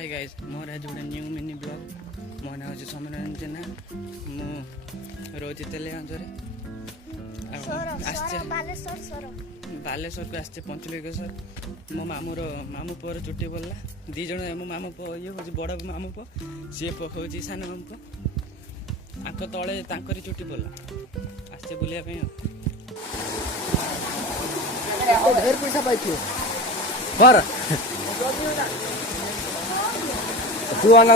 Hi guys मोर आज गोटे new mini blog मो ना हूँ सोमरंजन जेना मु रोज तेले अंजरे बालेश्वर को आसचे पंचलिंगेश्वर मो मामू पुअर चुटी पड़ा दी जन मो मामू पु ये हूँ बड़ मामू पु सी पकाऊँ सान मामू पु आंक तले तांकरी चुटी पड़ा आसचे बुलिया ढेर पैसा पाइथियो बर तू आना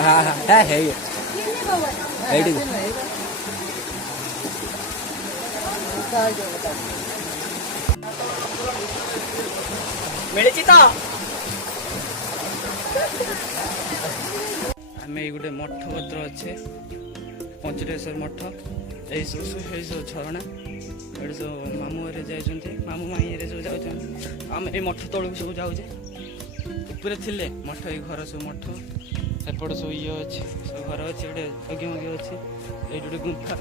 हाँ हाँ है मिली तो आम गोटे मठ पत्र अच्छे पंचलेश्वर मठ यही सब झरणा ये सब मामू जाइए मामू माई सब जाऊँ आम ये मठ तौक सब जाऊे ऊपर थिले मठ ये घर सब मठ सेपट सब ये अच्छे सब घर अच्छे गोटे अगे मगे अच्छे ये गोटे गुंफा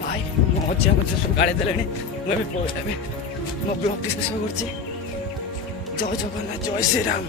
भाई मो अजा सब गाड़ी देले मुझे मो ब्लॉग शेष कर जय जगन्नाथ जय श्री राम।